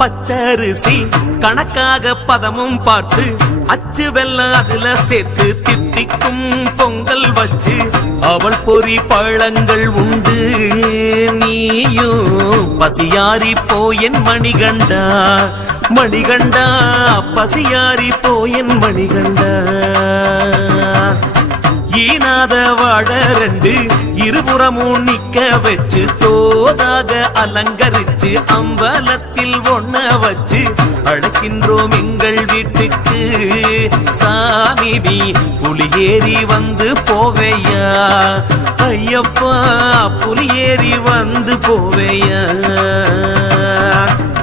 பச்சரிசி கணக்காக பதமும் பார்த்து அச்சு வெல்லம் அதுல சேர்த்து தித்திக்கும் பொங்கல் வச்சு அவள் பொறி பழங்கள் உண்டு நீயும் பசியாரி போயன் மணிகண்டா மணிகண்டா பசியாரி போயன் மணிகண்டா ஈனாத வாழ ரெண்டு இருபுறமும் நிக்க வச்சு தோதாக அலங்கரிச்சு அம்பலத்தில் ஒண்ண வச்சு அழைக்கின்றோம் எங்கள் வீட்டுக்கு சாமி புலியேறி வந்து போவையா ஐயப்பா புலியேறி வந்து போவையா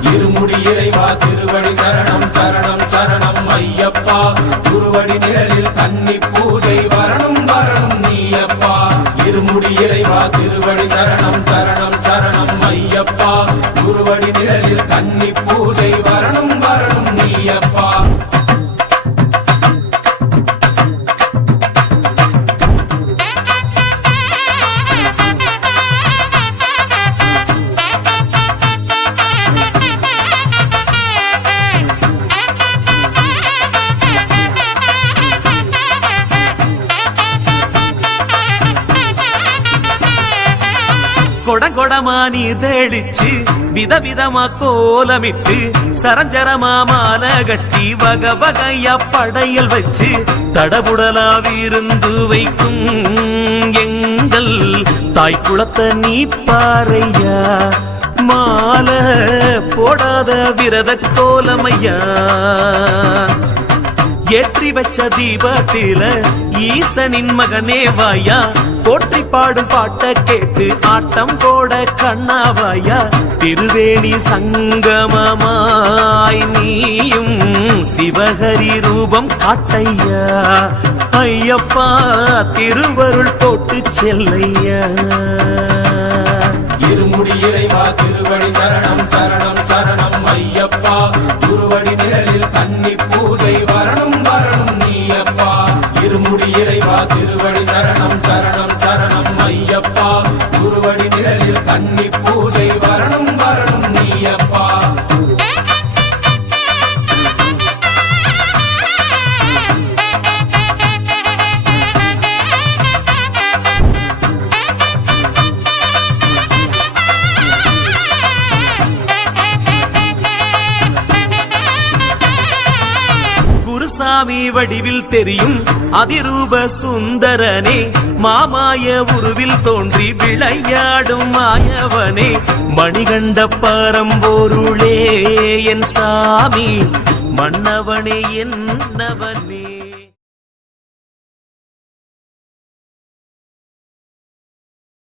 இருமுடி இறைவா திருவடி சரணம் சரணம் சரணம் ஐயப்பா குருவடி நிழலில் கன்னி பூஜை வரணும் வரணும் நீயப்பா இருமுடி இறைவா திருவடி சரணம் சரணம் சரணம் ஐயப்பா குருவடி நிழலில் கன்னி பூஜை வரணும் வரணும் நீயப்பா கொடங்கொடமா நீர் தெளிச்சு விதவிதமா கோலமிட்டு சரஞ்சரமா மாலை கட்டி வக வகையா படையல் வச்சு தடபுடலா விருந்து வைக்கும் எங்கள் தாய் குளத்தை நீ பாறையா மாலை போடாத விரத கோலமையா ஏற்றி வச்ச தீபத்தில ஈசனின் மகனே வாயா போற்றி பாடும் பாட்ட கேட்டு ஆட்டம் போட கண்ணாவாயா திருவேணி சங்கமமாய் நீயும் சிவஹரி ரூபம் காட்டையா ஐயப்பா திருவருள் போட்டு செல்லையா இருமுடி இறைவா திருவடி சரணம் சரணம் சரணம் ஐயப்பா குருவடி நிழலில் கன்னி பூஜை வரணும் வரணும் நீயப்பா இருமுடி இறைவா திருவடி சரணம் சரணம் சரணம் ஐயப்பா குருவடி நிழலில் கன்னி பூஜை வரணும் வரணும் நீயப்பா சாமி வடிவில் தெரியும் அதிரூப சுந்தரனே மாமாய உருவில் தோன்றி விளையாடும் மாயவனே மணிகண்ட பரம்பொருளே என் சாமி மன்னவனே என்னவனே